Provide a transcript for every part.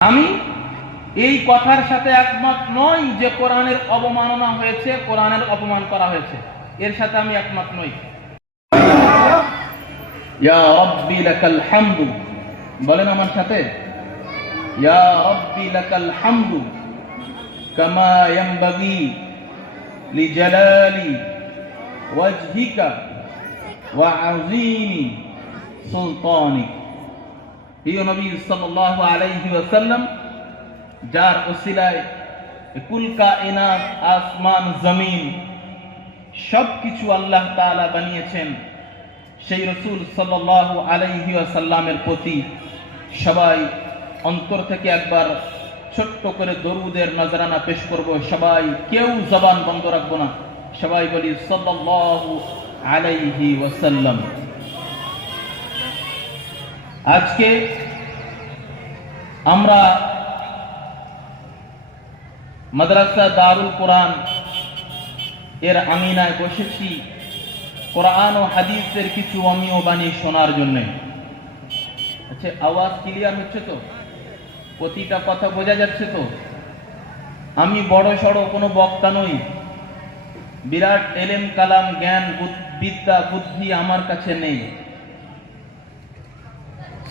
আমি এই কথার সাথে একমত নই যে কোরআনের অবমাননা হয়েছে, কোরআনের অপমান করা হয়েছে, এর সাথে আমি একমত নই। ইয়া রাব্বি লাকাল হামদু, বলেন আমার সাথে, ইয়া রাব্বি লাকাল হামদু কামা ইয়ানবাগি লিজালালি ওয়াজহিকা ওয়া আযীমি সুলতানিক। প্রিয় নবী সাল্লাল্লাহু আলাইহি ওয়াসাল্লাম, যার ওসিলায় কুল কায়নাত, আসমান জমিন সবকিছু আল্লাহ তাআলা বানিয়েছেন, সেই রাসূল সাল্লাল্লাহু আলাইহি ওয়াসাল্লামের প্রতি সবাই অন্তর থেকে একবার ছোট্ট করে দরুদের নজরানা পেশ করব। সবাই কেউ জবান বন্ধ রাখবো না, সবাই বলি সাল্লাল্লাহু আলাইহি ওয়াসাল্লাম। আজকে আমরা মাদ্রাসা দারুল কোরআন এর আমিনায় বসেছি কোরআন ও হাদিসের কিছু অমীয় বাণী শোনার জন্য। আচ্ছা, আওয়াজ ক্লিয়ার হচ্ছে তো? প্রতিটা কথা বোঝা যাচ্ছে তো? আমি বড় সড়ো কোনো বক্তা নই, বিরাট এলেম কালাম জ্ঞান বিদ্যা বুদ্ধি আমার কাছে নেই।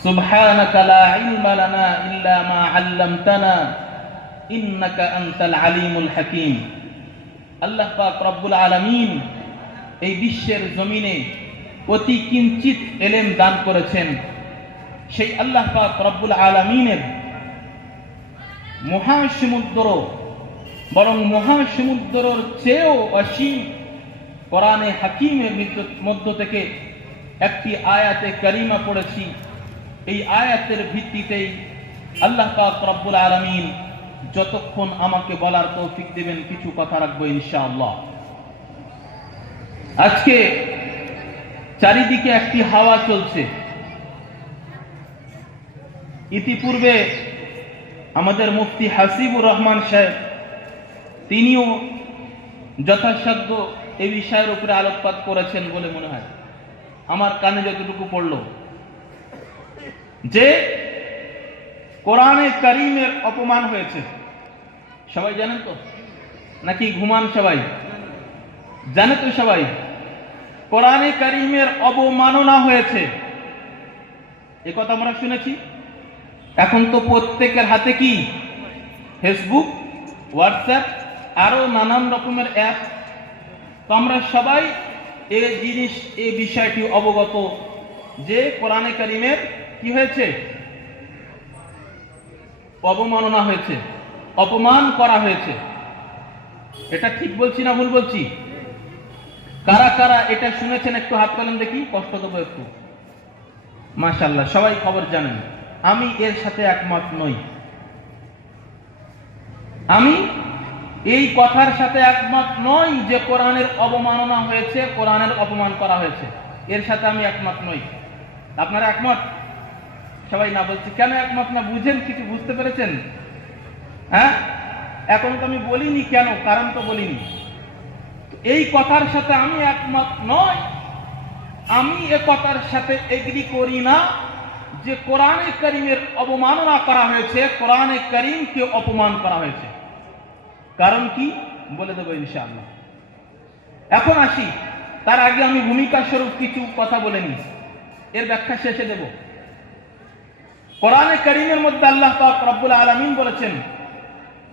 সুবহানাকা লা ইলমা লানা ইল্লা মা আল্লামতানা ইন্নাকা আনতাল আলিমুল হাকিম। আল্লাহ পাক রব্বুল আলামিন এই বিশ্বের জমিনে অতি কিঞ্চিত এলেম দান করেছেন। সেই আল্লাহ পাক রব্বুল আলামিনের মহাসমুদ্র, বরং মহাসমুদ্রের চেয়েও অসীম কোরআনে হাকিমের মধ্য থেকে একটি আয়াতে কারিমা পড়েছি। এই আয়াতের ভিত্তিতেই আল্লাহ পাক রব্বুল আলামিন যতক্ষণ আমাকে বলার তৌফিক দেবেন কিছু কথা রাখবো ইনশাআল্লাহ। আজকে চারিদিকে একটি হাওয়া চলছে। ইতিপূর্বে আমাদের মুফতি হাসিবুর রহমান সাহেব, তিনিও যথাসাধ্য এই বিষয়ের উপরে আলোকপাত করেছেন বলে মনে হয়, আমার কানে যতটুকু পড়ল, যে কোরআনে কারীমের অপমান হয়েছে। সবাই জানেন তো নাকি ঘুমান? সবাই জানে তো? সবাই কোরআনে কারীমের অবমাননা হয়েছে, এ কথা আমরা শুনেছি। এখন তো প্রত্যেকের হাতে কি ফেসবুক, হোয়াটসঅ্যাপ, আরো নানান রকমের অ্যাপ। তো আমরা সবাই এই বিষয়টি অবগত যে কোরআনে কারীমের কি হয়েছে? অবমাননা হয়েছে, অপমান করা হয়েছে। এটা ঠিক বলছি না ভুল বলছি? কারা কারা এটা শুনেছেন একটু হাত তোলেন দেখি, কষ্ট দেবো একটু। মাশাআল্লাহ, সবাই খবর জানেন। আমি এর সাথে একমত নই। আমি এই কথার সাথে একমত নই যে কোরআনের অবমাননা হয়েছে, কোরআনের অপমান করা হয়েছে, এর সাথে আমি একমত নই। আপনারা একমত? সবাই না বলছি কেন একমত না? বুঝেন? কিছু বুঝতে পেরেছেন? হ্যাঁ, এখন তো আমি বলিনি কেন, কারণ তো বলিনি। এই কথার সাথে আমি একমত নই। আমি এ কথার সাথে এগ্রি করি না যে কোরআনে কারীমের অবমাননা করা হয়েছে, কোরআনে কারীমকে অপমান করা হয়েছে। কারণ কি বলে দেবো ইনশাআল্লাহ। এখন আসি, তার আগে আমি ভূমিকা স্বরূপ কিছু কথা বলে নিই, এর ব্যাখ্যা শেষে দেব। কোরআনে কারীমের মধ্যে আল্লাহ পাক রব্বুল আলামিন বলেছেন,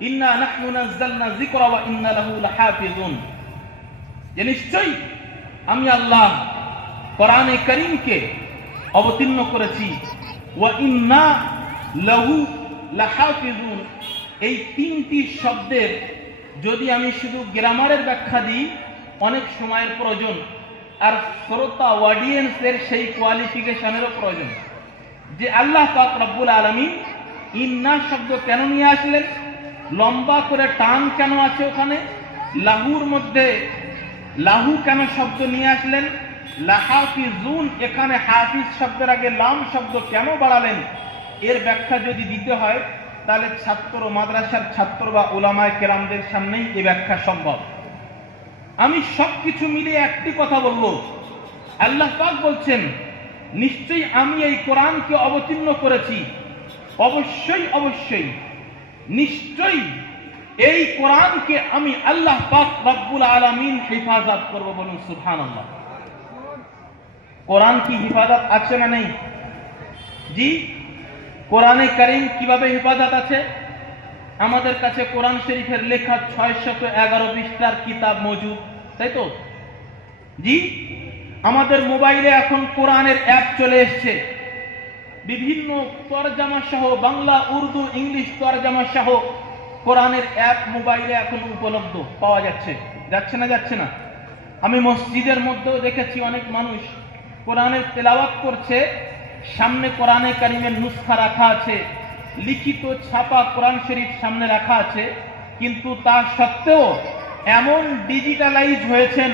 ইন্না নাহনু নাযালনা যিকরা ওয়া ইন্না লাহু লাহাফিজুন, যে নিশ্চয়ই আমি আল্লাহ কোরআনে কারীমকে অবতীর্ণ করেছি, ওয়া ইন্না লাহু লাহাফিজুন। এই তিনটি শব্দের যদি আমি শুধু গ্রামারের ব্যাখ্যা দিই অনেক সময়ের প্রয়োজন, আর শ্রোতা অডিয়েন্সের সেই কোয়ালিফিকেশনেরও প্রয়োজন যে আল্লাহ পাক রব্বুল আলামিন ইন্না শব্দ কেন নিয়ে আসলেন, লম্বা করে টান কেন আছে ওখানে, লাহুর মধ্যে লাহু কেন শব্দ নিয়ে আসলেন, লাহাফিজুন এখানে হাফিজ শব্দের আগে লাম শব্দ কেন বাড়ালেন, এর ব্যাখ্যা যদি দিতে হয় তাহলে ছাত্র, মাদ্রাসার ছাত্র বা উলামায়ে কেরামদের সামনেই এই ব্যাখ্যা সম্ভব। আমি সবকিছু মিলিয়ে একটি কথা বলবো, আল্লাহ পাক বলছেন নিশ্চয়ই আমি এই কোরআনকে অবতীর্ণ করেছি, অবশ্যই অবশ্যই নিশ্চয়ই এই কোরআনকে আমি আল্লাহ পাক রব্বুল আলামিন হেফাজত করব। বলুন সুবহানাল্লাহ। কোরআন কি হেফাজত আছে না নেই? জি, কোরআনে কারীম কিভাবে হেফাজত আছে? আমাদের কাছে কোরআন শরীফের লেখা 611 পৃষ্ঠার কিতাব মজুদ, তাই তো? জি, আমাদের মোবাইলে এখন কোরআনের অ্যাপ চলে এসছে, বিভিন্ন তরজমা সহ বাংলা, উর্দু, ইংলিশ তরজমা সহ কোরআনের অ্যাপ মোবাইলে এখন উপলব্ধ পাওয়া যাচ্ছে। যাচ্ছে না? যাচ্ছে না? আমি মসজিদের মধ্যেও দেখেছি অনেক মানুষ কোরআনের তেলাওয়াত করছে, সামনে কোরআনে কারিমের নুসখা রাখা আছে, লিখিত ছাপা কোরআন শরীফ সামনে রাখা আছে, কিন্তু তা সত্ত্বেও এমন ডিজিটালাইজ হয়েছেন,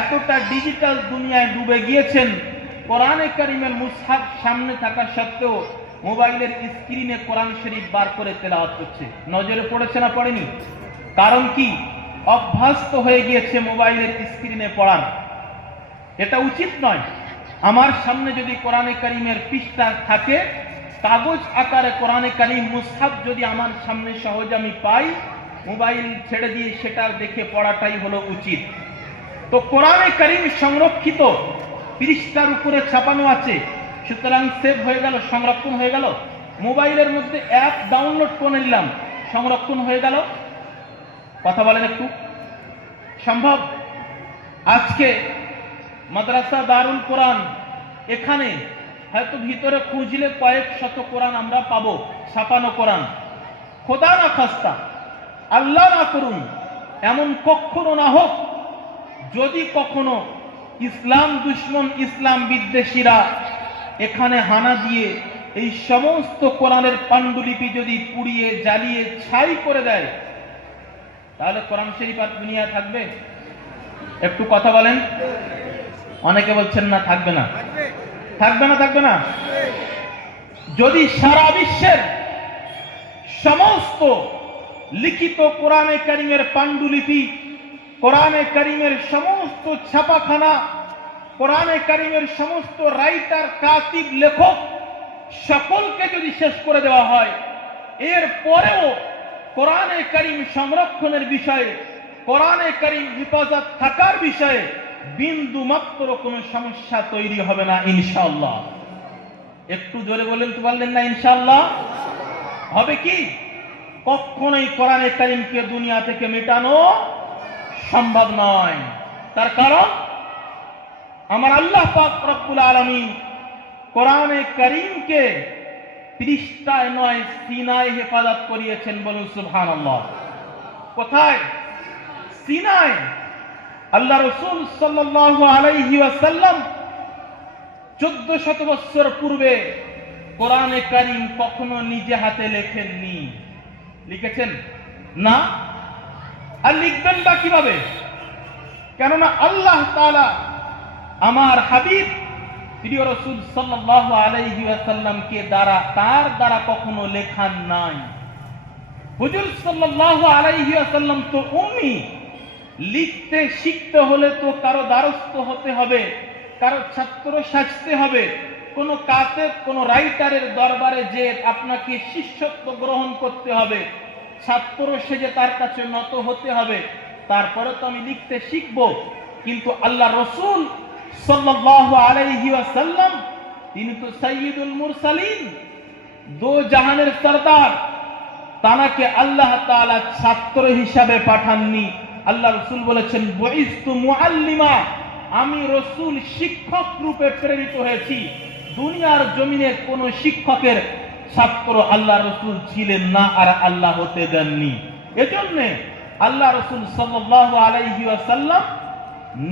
এতটা ডিজিটাল দুনিয়ায় ডুবে গিয়েছেন, কোরআনে কারিমের মুসহাফ সামনে থাকা সত্ত্বেও মোবাইলের স্ক্রিনে কোরআন শরীফ বার করে তেলাওয়াত করছে। নজরে পড়েছে না পড়েনি? কারণ কি? অভ্যস্ত হয়ে গিয়েছে মোবাইলের স্ক্রিনে পড়ার। এটা উচিত নয়। আমার সামনে যদি কোরআনে কারিমের পৃষ্ঠা থাকে, কাগজ আকারে কোরআনে কারিম মুসহাফ যদি আমার সামনে সহজে আমি পাই, মোবাইল ছেড়ে দিয়ে সেটা দেখে পড়াটাই হলো উচিত। তো কোরআনে কারিম সংরক্ষিত পৃষ্ঠার উপরে ছাপানো আছে, সুতরাং সেভ হয়ে গেল, সংরক্ষণ হয়ে গেল। মোবাইলের মধ্যে অ্যাপ ডাউনলোড করে নিলাম, সংরক্ষণ হয়ে গেল। কথা বলেন একটু, সম্ভব? আজকে মাদ্রাসা দারুল কোরআন, এখানে হয়তো ভিতরে খুঁজলে কয়েক শত কোরআন আমরা পাবো, ছাপানো কোরআন। খোদা না খাস্তা, আল্লাহ না করুন, এমন কখনো না হোক যদি কখনো ইসলাম দুশ্মন, ইসলাম বিদ্বেষীরা এখানে হানা দিয়ে এই সমস্ত কোরআনের পাণ্ডুলিপি যদি পুড়িয়ে জ্বালিয়ে ছাই করে দেয়, তাহলে কোরআন শরীফ আর দুনিয়া থাকবে? একটু কথা বলেন। অনেকে বলছেন না, থাকবে না। থাকবে না? থাকবে না? যদি সারা বিশ্বের সমস্ত লিখিত কোরআনে কারিমের পাণ্ডুলিপি, কোরআনে কারিমের সমস্ত ছাপাখানা, কোরআনে কারিমের সমস্ত রাইটার, কাতিব, লেখক সকলকে যদি শেষ করে দেওয়া হয়, এর পরেও কোরআনে কারিম সংরক্ষণের বিষয়ে, কোরআনে কারিম হেফাজত থাকার বিষয়ে বিন্দু মাত্র কোনো সমস্যা তৈরি হবে না ইনশাআল্লাহ। একটু জোরে বলেন তো, বললেন না ইনশাআল্লাহ? হবে কি? কখনোই কোরআনে কারিমকে দুনিয়া থেকে মেটানো সম্ভব নয়। তার কারণ আমার আল্লাহ পাক রব্বুল আলামিন কোরআনে কারিমকে পৃষ্ঠায় নয়, সিনায় হেফাজত করিয়েছেন। বলুন সুবহানাল্লাহ। কোথায়? সিনায়। আল্লাহ রাসূল সাল্লাল্লাহু আলাইহি ওয়াসাল্লাম 1400 বছর পূর্বে কোরআনে কারিম কখনো নিজে হাতে লেখেননি। লিখেছেন না? আর লিখবেন বা কিভাবে? কেননা আল্লাহ তাআলা আমার হাবিব প্রিয় রাসূল সাল্লাল্লাহু আলাইহি ওয়াসাল্লামকে তার দ্বারা কখনো লেখান নাই। হুজুর সাল্লাল্লাহু আলাইহি ওয়াসাল্লাম তো উম্মি। লিখতে শিখতে হলে তো কারো দ্বারস্থ হতে হবে, কারো ছাত্র সাজতে হবে, কোন কাতেব, কোন রাইটারের দরবারে যে আপনাকে শিষ্যত্ব গ্রহণ করতে হবে, ছাত্র সেজে তার কাছে নত হতে হবে, তারপরে তো আমি লিখতে শিখবো। কিন্তু আল্লাহ রাসূল সাল্লাল্লাহু আলাইহি ওয়াসাল্লাম তিনি তো সাইয়্যিদুল মুরসালিন, দো জাহানের সরদার। তানাকে আল্লাহ তাআলা ছাত্র হিসাবে পাঠাননি। আল্লাহ রাসূল বলেছেন, বুইস্তু মুআল্লিমা, আমি রাসূল শিক্ষক রূপে প্রেরিত হয়েছি। দুনিয়ার জমিনে কোন শিক্ষকের ছাত্র আল্লাহ রাসূল ছিলেন না, আর আল্লাহ হতে দেননি। এজন্য আল্লাহ রাসূল সাল্লাল্লাহু আলাইহি ওয়াসাল্লাম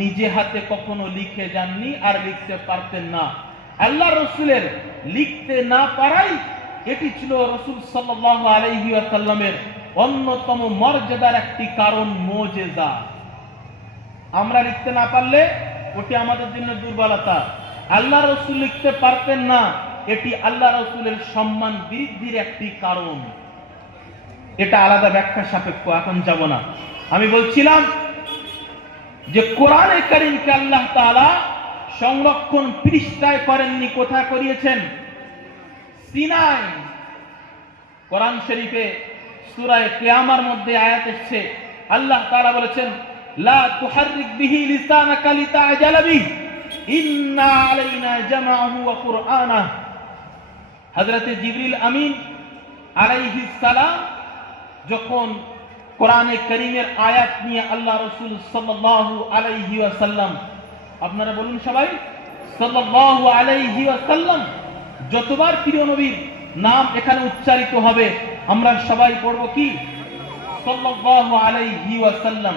নিজে হাতে কখনো লিখে যাননি, আর লিখতে পারতেন না। আল্লাহ রাসূলের লিখতে না পারাই এটি ছিল রাসূল সাল্লাল্লাহু আলাইহি ওয়াসাল্লামের অন্যতম মর্যাদার একটি কারণ, মুজিজা। আমরা লিখতে না পারলে ওটি আমাদের জন্য দুর্বলতা। আল্লাহ রাসূল লিখতে পারতেন না, এটি আল্লাহ রাসূলের সম্মান বৃদ্ধির একটি কারণ। এটা আলাদা ব্যাখ্যা সাপেক্ষ, এখন যাব না। আমি বলছিলাম যে কোরআনে কারীমকে আল্লাহ তাআলা সংরক্ষণ পৃষ্ঠায় করেননি, কোথায় করিয়েছেন? সিনায়। কোরআন শরীফে সূরা কিয়ামার মধ্যে আয়াত এসেছে, আল্লাহ তাআলা বলেছেন, লা তুহাররিক বিহি লিসানাকা লিতা'জালা বিহি ইন্না আলাইনা জামাআহু ওয়া কুরআনা। হযরত জিবরিল আমিন আলাইহিস সালাম যখন কোরআনে কারীমের আয়াত নিয়ে আল্লাহ রাসূল সাল্লাল্লাহু আলাইহি ওয়াসাল্লাম, আপনারা বলুন সবাই সাল্লাল্লাহু আলাইহি ওয়াসাল্লাম, যতবার প্রিয় নবীর নাম এখানে উচ্চারিত হবে আমরা সবাই পড়ব কি সাল্লাল্লাহু আলাইহি ওয়াসাল্লাম।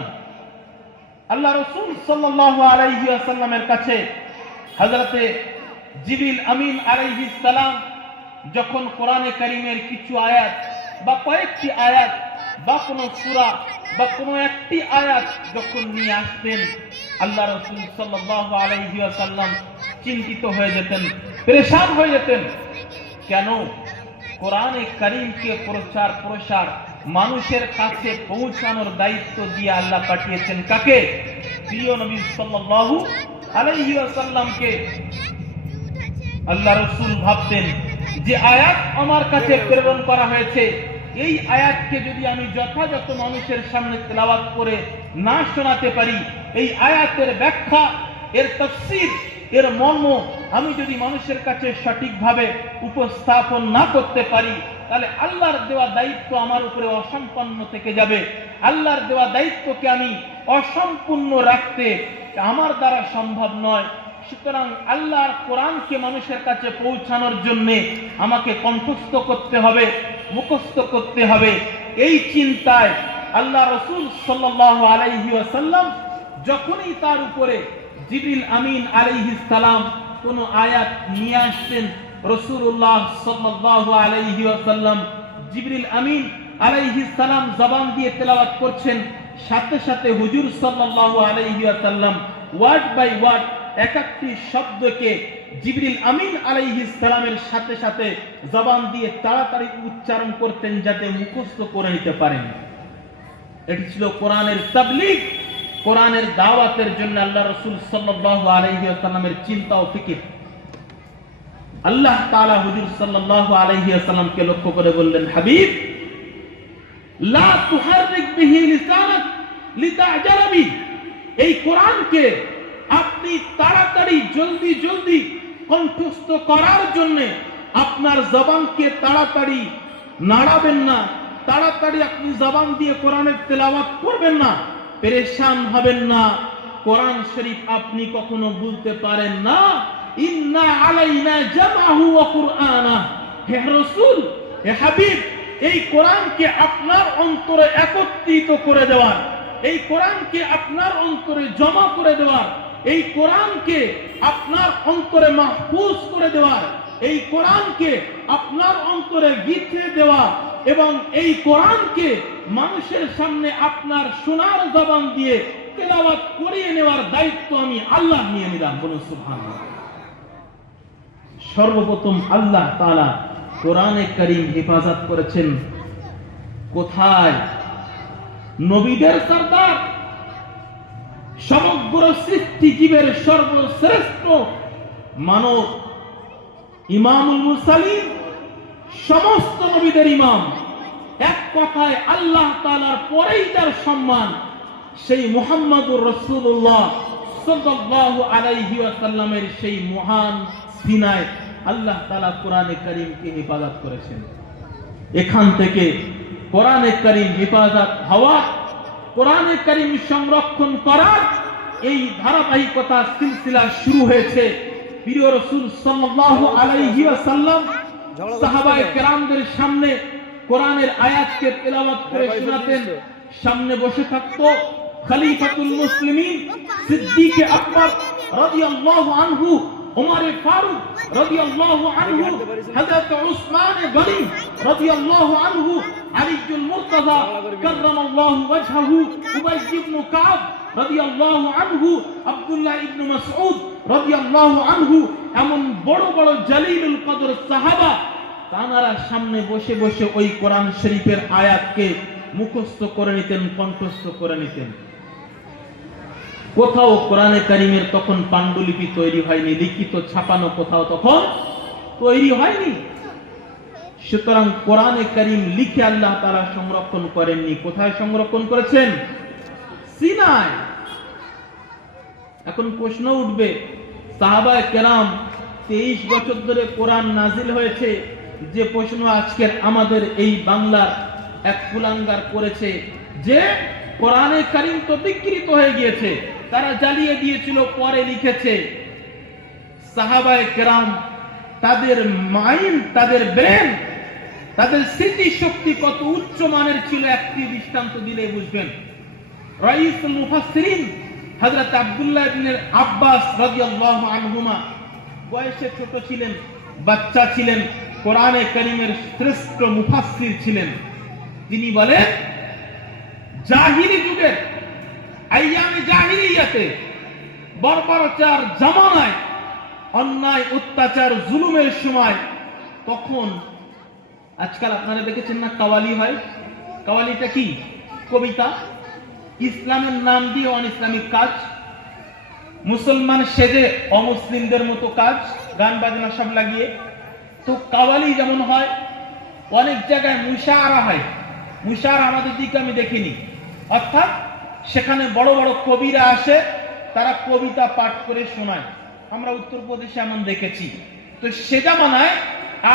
আল্লাহ রাসূল সাল্লাল্লাহু আলাইহি ওয়াসাল্লামের কাছে হযরতে জিবরিল আমিন আলাইহিস সালাম যখন কোরআনে কারীমের কিছু আয়াত বা কয়েকটি আয়াত বা কোনো সূরা বা কোনো একটি আয়াত যখন নিয়ে আসতেন, আল্লাহ রাসূল সাল্লাল্লাহু আলাইহি ওয়াসাল্লাম চিন্তিত হয়ে যেতেন, পেরেশান হয়ে যেতেন। কেন? কোরআনে কারীমকে প্রচার প্রসার মানুষের কাছে পৌঁছানোর দায়িত্ব দিয়ে আল্লাহ পাঠিয়েছেন কাকে? প্রিয় নবী সাল্লাল্লাহু আলাইহি ওয়াসাল্লামকে। আল্লাহ রাসূল ভাবতেন যে আয়াত আমার কাছে প্রেরণ করা হয়েছে, এই আয়াতকে যদি আমি যথাযথ মানুষের সামনে তেলাওয়াত করে না শোনাতে পারি, এই আয়াতের ব্যাখ্যা, এর তাফসীর, এর মর্ম আমি যদি মানুষের কাছে সঠিকভাবে উপস্থাপন না করতে পারি, তাহলে আল্লাহর দেওয়া দায়িত্ব আমার উপরে অসম্পন্ন থেকে যাবে। আল্লাহর দেওয়া দায়িত্বকে আমি অসম্পূর্ণ রাখতে আমার দ্বারা সম্ভব নয়। সুতরাং আল্লাহর কোরআনকে মানুষের কাছে পৌঁছানোর জন্য আমাকে কণ্ঠস্থ করতে হবে, মুখস্থ করতে হবে। এই চিন্তায় আল্লাহ রাসূল সাল্লাল্লাহু আলাইহি ওয়াসাল্লাম যখনই তার উপরে জিবরিল আমিন আলাইহিস সালাম কোন আয়াত নিয়ে আসতেন, রাসূলুল্লাহ সাল্লাল্লাহু আলাইহি ওয়াসাল্লাম জিবরিল আমিন আলাইহিস সালাম জবান দিয়ে তেলাওয়াত করছেন, সাথে সাথে হুজুর সাল্লাল্লাহু আলাইহি ওয়াসাল্লাম ওয়ার্ড বাই ওয়ার্ড এক একটি শব্দকে জিবরিল আমিন আলাইহিস সালামের সাথে সাথে জবান দিয়ে তাড়াতাড়ি উচ্চারণ করতেন যাতে মুখস্থ করে নিতে পারেন। এটি ছিল কোরআনের তাবলীগ, কোরআনের দাওয়াতের জন্য আল্লাহ রাসূল সাল্লাল্লাহু আলাইহি ওয়াসাল্লামের চিন্তা ও ফিকির। আল্লাহ তাআলা হুজুর সাল্লাল্লাহু আলাইহি ওয়াসাল্লামকে লক্ষ্য করে বললেন, হাবিব লা তুহাররিক বিহি লিসানাক লিতা'জালা বিহি, এই কোরআনকে আপনি তাড়াতাড়ি জলদি জলদি কণ্ঠস্থ করার জন্য আপনার জবানকে তাড়াতাড়ি নাড়াবেন না, তাড়াতাড়ি আপনি জবান দিয়ে কোরআনের তেলাওয়াত করবেন না, পেরেশান হবেন না। কোরআন শরীফ আপনি কখনো ভুলতে পারেন না। ইন্না আলাইনা জামাহু ওয়া কুরআনা, হে রাসূল, হে হাবিব, এই কোরআনকে আপনার অন্তরে একত্রিত করে দেওয়ার, এই কোরআনকে আপনার অন্তরে জমা করে দেওয়ার, এই কোরআনকে আপনার অন্তরে মাহফুজ করে দেওয়ার, এই কোরআনকে আপনার অন্তরে গেঁথে দেওয়া এবং এই কোরআনকে মানুষের সামনে আপনার শোনার জবান দিয়ে তেলাওয়াত করিয়ে নেওয়ার দায়িত্ব আমি আল্লাহ নিয়ে নিলাম। বলুন সুবহানাল্লাহ। সর্বপ্রথম আল্লাহ তাআলা কোরআনে কারীম হেফাজত করেছেন কোথায়? নবীদের সরদার, সমগ্র সৃষ্টি জীবের সর্বশ্রেষ্ঠ মানব, ইমামুল মুরসালিন, সমস্ত নবীদের ইমাম, এক কথায় আল্লাহ তাআলার পরেই তার সম্মান সেই মুহাম্মদুর রাসূলুল্লাহ সাল্লাল্লাহু আলাইহি ওয়াসাল্লামের সেই মহান সিনায় আল্লাহ তাআলা কোরআনে কারীমকে হেফাজত করেছেন। এখান থেকে কোরআনে কারীম হেফাজত হওয়া, কোরআনে কারীম সংরক্ষণ করার এই ধারাবাহিকতা সিলসিলা শুরু হয়েছে। প্রিয় রাসূল সাল্লাল্লাহু আলাইহি ওয়াসাল্লাম সাহাবায়ে কেরামদের সামনে কোরআনের আয়াতকে তেলাওয়াত করে শোনাতেন। সামনে বসে থাকতো খলিফাতুল মুসলিমিন সিদ্দিকে আকবর রাদিয়াল্লাহু আনহু, উমরে ফারুক রাদিয়াল্লাহু আনহু, হযরত উসমান গনি রাদিয়াল্লাহু আনহু, আলীউল মুরতাজা কাররামাল্লাহু ওয়াজহাহু, উবাই ইবনে কাব রাদিয়াল্লাহু আনহু, আব্দুল্লাহ ইবনে মাসউদ রাদিয়াল্লাহু আনহু, এমন বড় বড় জালিলুল কদর সাহাবা, তানারা সামনে বসে বসে ওই কোরআন শরীফের আয়াতকে মুখস্থ করে নিতেন, কণ্ঠস্থ করে নিতেন। কোথাও কোরআনে কারীমের তখন পাণ্ডুলিপি তৈরি হয়নি, লিখিত ছাপানো কোথাও তখন তৈরি হয়নি। সুতরাং কোরআনে কারীম লিখে আল্লাহ তাআলা সংরক্ষণ করেননি। কোথায় সংরক্ষণ করেছেন? সিনায়। এখন প্রশ্ন উঠবে, সাহাবায়ে কেরাম 23 বছর ধরে কোরআন নাজিল হয়েছে, যে প্রশ্ন আজকের আমাদের এই বাংলার এক কুলাঙ্গার করেছে যে কোরআনে কারীম তো বিকৃত হয়ে গিয়েছে, তারা জ্বালিয়ে দিয়েছিল, পরে লিখেছে। সাহাবায়ে কেরাম তাদের মাইন্ড, তাদের ব্রেন, তাদের স্মৃতি শক্তি কত উচ্চ মানের ছিল একটি দৃষ্টান্ত দিলে বুঝবেন। রাইসুল মুফাসসিরিন হযরত আব্দুল্লাহ ইবনে আব্বাস রাদিয়াল্লাহু আনহুমা বয়সে ছোট ছিলেন, বাচ্চা ছিলেন, কোরআনে কারীমের শ্রেষ্ঠ মুফাসসির ছিলেন। তিনি বলেন, জাহিলি যুগের আইয়ামে জাহিলিয়াতে, বর্বরতার জামানায়, অন্যায় অত্যাচার জুলুমের সময়, তখন আজকাল আপনারা দেখেছেন না কাওয়ালি হয়? কাওয়ালিটা কি? কবিতা। ইসলামের নাম দিয়ে অন ইসলামিক কাজ, মুসলমান সেজে অমুসলিমদের মতো কাজ, গান বাজনা সব লাগিয়ে। তো কাওয়ালি যেমন হয়, অনেক জায়গায় মুশাআরা হয়। মুশাআরা আমাদের দিকে আমি দেখিনি, অর্থাৎ সেখানে বড় বড় কবিরা আসে, তারা কবিতা পাঠ করে শোনায়। আমরা উত্তরপ্রদেশে এমন দেখেছি। তো সে জামানায়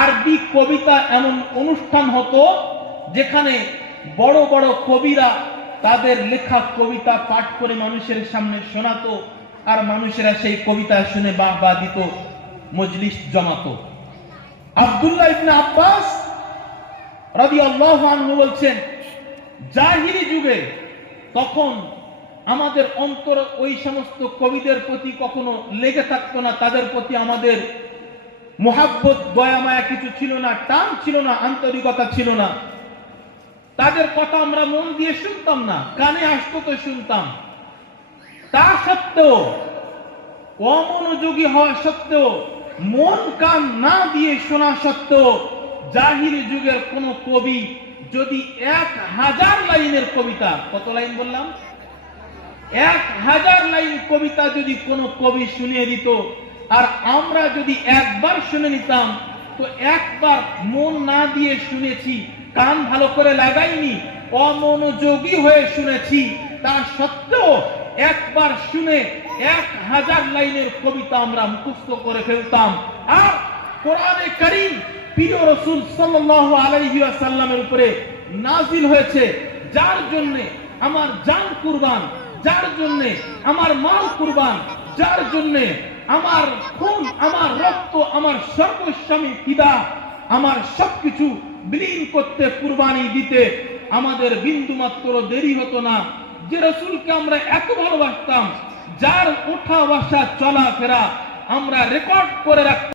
আরবি কবিতা এমন অনুষ্ঠান হতো যেখানে বড় বড় কবিরা তাদের লেখা কবিতা পাঠ করে মানুষের সামনে শোনাতো, আর মানুষেরা সেই কবিতা শুনে বাহবা দিত, মজলিস জমাতো। আব্দুল্লাহ ইবনে আব্বাস রাদিয়াল্লাহু আনহু বলছেন, জাহিলি যুগে তখন আমাদের অন্তর ওই সমস্ত কবিদের প্রতি কখনো লেগে থাকতো না, তাদের প্রতি আমাদের মুহাব্বত, দয়া মায়া কিছু ছিল না, টান ছিল না, আন্তরিকতা ছিল না। তাদের কথা আমরা মন দিয়ে শুনতাম না, কানে আসতো তো শুনতাম। তা সত্ত্বেও, অমনোযোগী হওয়া সত্ত্বেও, মন কান না দিয়ে শোনা সত্ত্বেও, জাহিলি যুগের কোন কবি যদি 1000 লাইনের কবিতা, কত লাইন বললাম? 1000 লাইন কবিতা যদি কোনো কবি শুনিয়ে দিত, আর আমরা যদি একবার শুনে নিতাম, তো একবার মন না দিয়ে শুনেছি, কান ভালো করে লাগাইনি, অমনোযোগী হয়ে শুনেছি, তা সত্ত্বেও একবার শুনে 1000 লাইনের কবিতা আমরা মুখস্থ করে ফেলতাম। আর কোরআনে কারীম প্রিয় রাসূল সাল্লাল্লাহু আলাইহি ওয়াসাল্লামের উপরে নাজিল হয়েছে, যার জন্য আমার জান কুরবান, যার জন্য আমার মাল কুরবান, যার জন্য আমার খুন, আমার রক্ত, আমার সর্বস্ব আমি ফিদা, আমার সবকিছু বিলীন করতে, কুরবানি দিতে আমাদের বিন্দু মাত্র দেরি হতো না। যে রাসূলকে আমরা এত ভালোবাসতাম, যার ওঠা বসা চলাফেরা আমরা রেকর্ড করে রাখতাম।